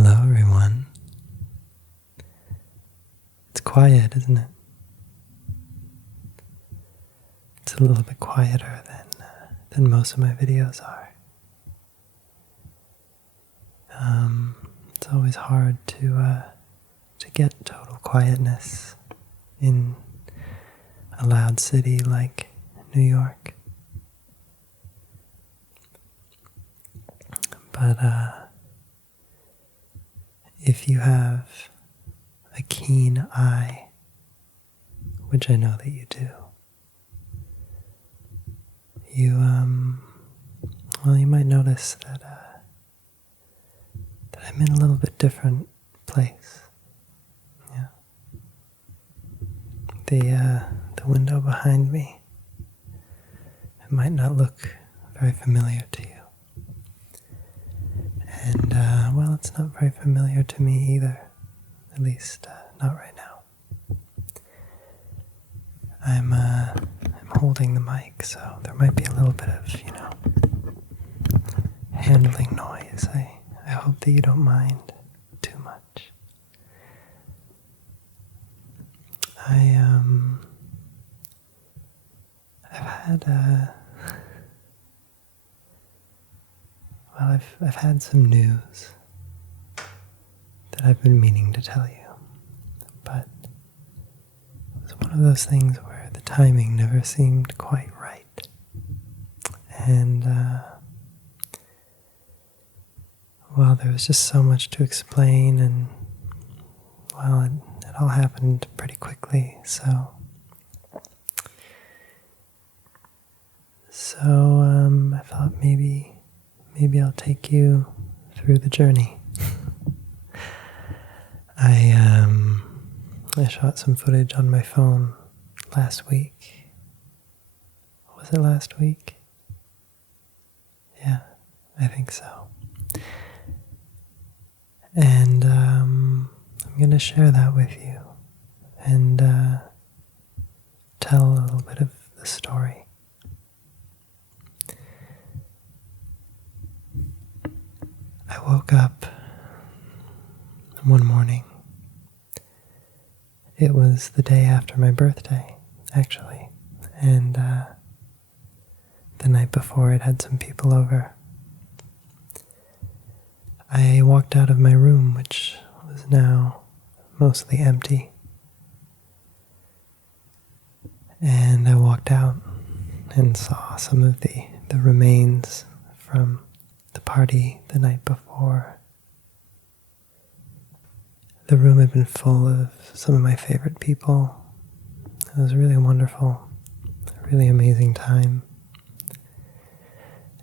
Hello, everyone. It's quiet, isn't it? It's a little bit quieter than most of my videos are. It's always hard to get total quietness in a loud city like New York. But if you have a keen eye, which I know that you do, you might notice that I'm in a little bit different place. Yeah. The window behind me, it might not look very familiar to you. And, it's not very familiar to me either. At least, not right now. I'm holding the mic, so there might be a little bit of, handling noise. I hope that you don't mind too much. I've had some news that I've been meaning to tell you, but it was one of those things where the timing never seemed quite right. And, there was just so much to explain, and, it all happened pretty quickly, so I thought maybe I'll take you through the journey. I shot some footage on my phone last week. Was it last week? Yeah, I think so. And I'm going to share that with you and tell a little bit of the story. I woke up one morning. It was the day after my birthday, actually, and the night before it had some people over. I walked out of my room, which was now mostly empty, and I walked out and saw some of the remains from the party the night before. The room had been full of some of my favorite people. It was really wonderful, a really amazing time.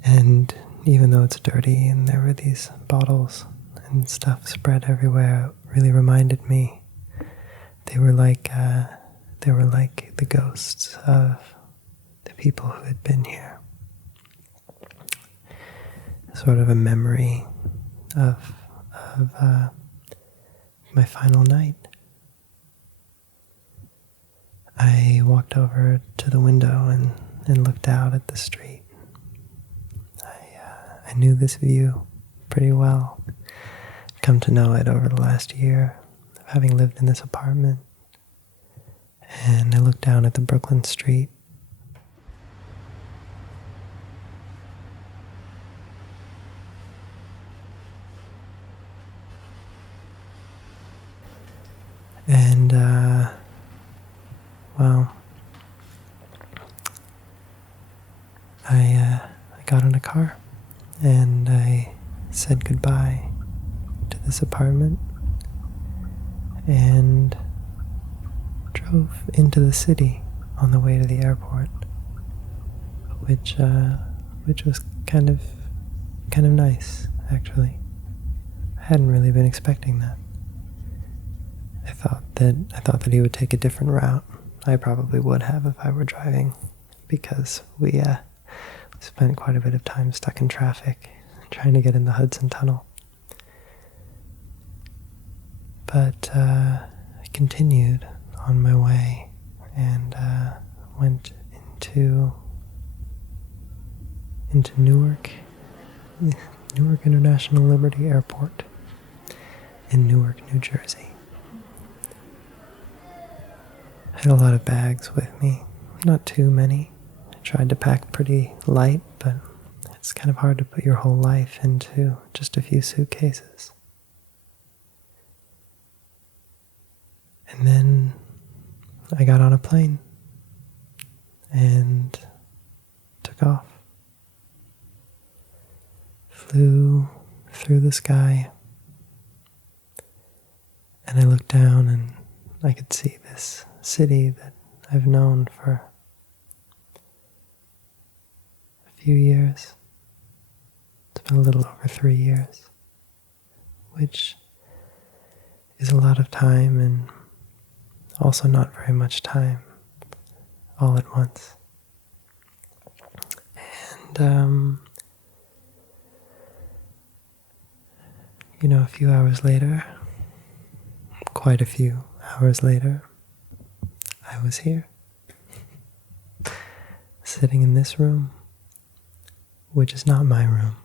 And even though it's dirty and there were these bottles and stuff spread everywhere, it really reminded me they were like the ghosts of the people who had been here. Sort of a memory of my final night. I walked over to the window and looked out at the street. I knew this view pretty well. Come to know it over the last year of having lived in this apartment. And I looked down at the Brooklyn street. And, I got in a car and I said goodbye to this apartment and drove into the city on the way to the airport, which was kind of nice, actually. I hadn't really been expecting that. I thought that he would take a different route. I probably would have if I were driving, because we spent quite a bit of time stuck in traffic trying to get in the Hudson Tunnel. But I continued on my way and went into Newark International Liberty Airport. in Newark, New Jersey. I had a lot of bags with me, not too many. I tried to pack pretty light, but it's kind of hard to put your whole life into just a few suitcases. And then I got on a plane and took off. Flew through the sky, and I looked down and I could see this city that I've known for a few years. It's been a little over 3 years, which is a lot of time and also not very much time all at once. And a few hours later, quite a few hours later, I was here, sitting in this room, which is not my room.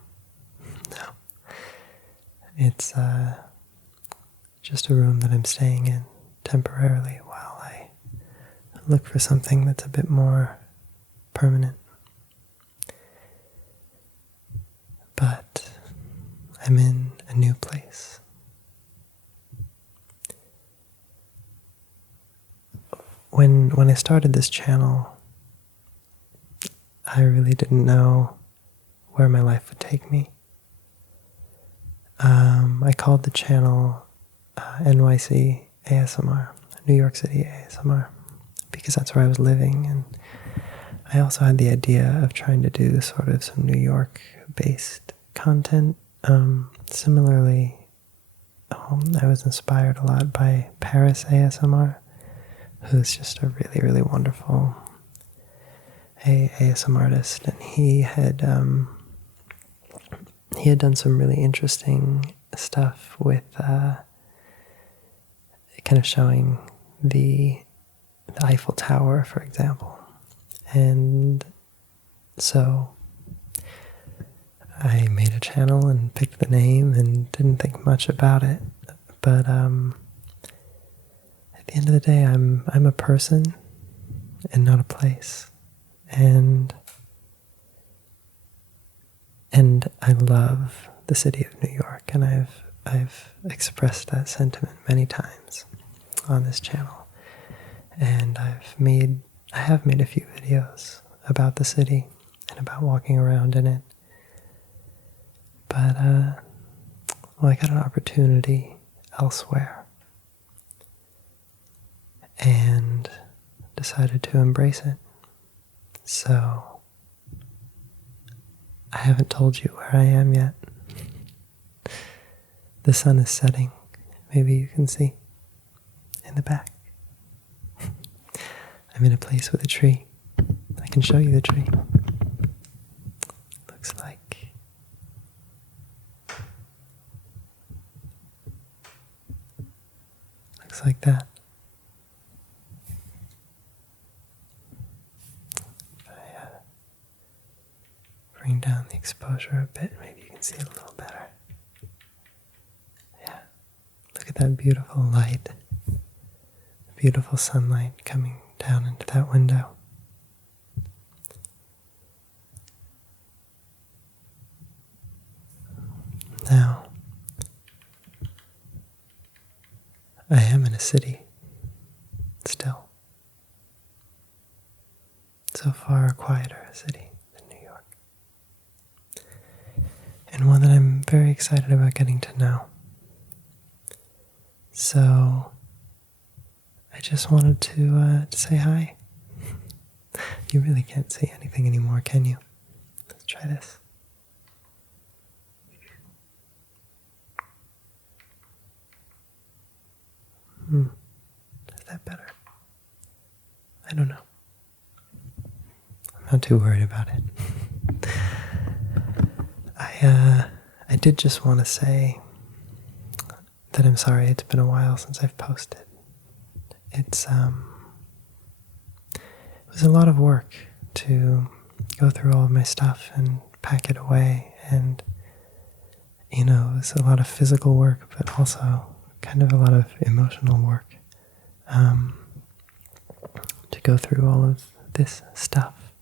No. It's just a room that I'm staying in temporarily while I look for something that's a bit more permanent. But I'm in a new place. When I started this channel, I really didn't know where my life would take me. I called the channel NYC ASMR, New York City ASMR, because that's where I was living, and I also had the idea of trying to do sort of some New York-based content. Similarly, I was inspired a lot by Paris ASMR, who's just a really, really wonderful ASMR artist, and he had done some really interesting stuff with kind of showing the Eiffel Tower, for example. And so I made a channel and picked the name and didn't think much about it. But at the end of the day, I'm a person and not a place. And I love the city of New York, and I've expressed that sentiment many times on this channel. And I have made a few videos about the city and about walking around in it. But I got an opportunity elsewhere and decided to embrace it. So I haven't told you where I am yet. The sun is setting. Maybe you can see in the back. I'm in a place with a tree. I can show you the tree. Looks like that. If I bring down the exposure a bit, maybe you can see it a little better. Yeah, look at that beautiful light, beautiful sunlight coming down into that window. Now, I am in a city, still. So far a quieter city than New York. And one that I'm very excited about getting to know. So, I just wanted to say hi. You really can't see anything anymore, can you? Let's try this. Is that better? I don't know. I'm not too worried about it. I did just want to say that I'm sorry it's been a while since I've posted. It was a lot of work to go through all of my stuff and pack it away, and it was a lot of physical work, but also kind of a lot of emotional work to go through all of this stuff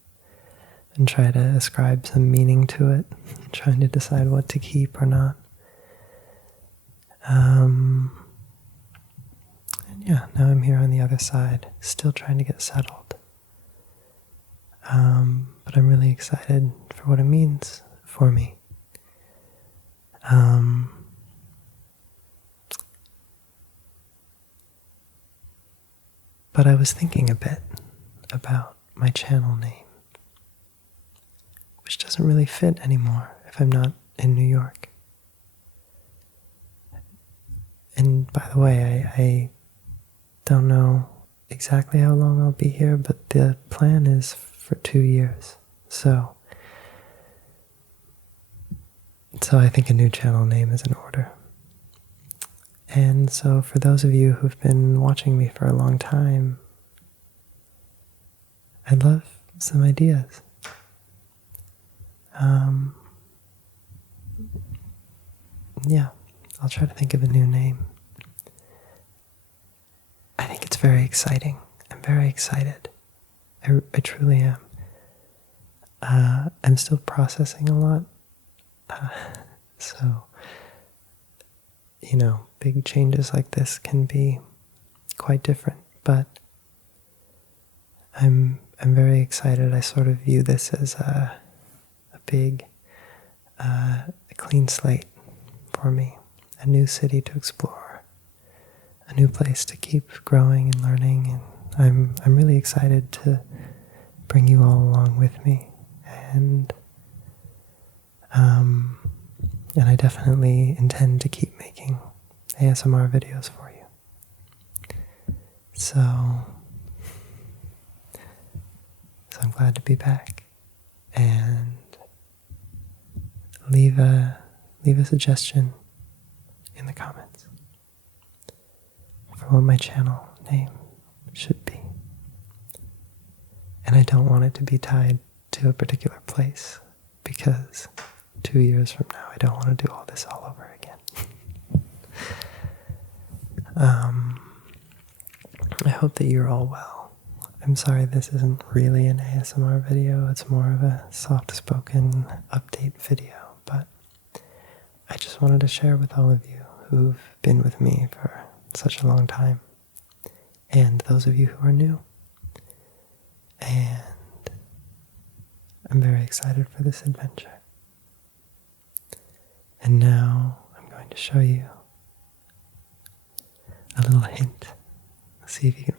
and try to ascribe some meaning to it, trying to decide what to keep or not. And yeah, now I'm here on the other side, still trying to get settled. But I'm really excited for what it means for me. But I was thinking a bit about my channel name, which doesn't really fit anymore if I'm not in New York. And by the way, I don't know exactly how long I'll be here, but the plan is for 2 years. So I think a new channel name is in order. And so for those of you who've been watching me for a long time, I'd love some ideas. Yeah, I'll try to think of a new name. I think it's very exciting. I'm very excited. I truly am. I'm still processing a lot. So, big changes like this can be quite different, but I'm very excited. I sort of view this as a big, a clean slate for me, a new city to explore, a new place to keep growing and learning, and I'm really excited to bring you all along with me, and I definitely intend to keep making ASMR videos for you. So I'm glad to be back, and leave a suggestion in the comments for what my channel name should be. And I don't want it to be tied to a particular place, because 2 years from now I don't want to do all this all over again. I hope that you're all well. I'm sorry this isn't really an ASMR video, it's more of a soft-spoken update video, but I just wanted to share with all of you who've been with me for such a long time, and those of you who are new. And I'm very excited for this adventure. And now I'm going to show you a little hint. See if you can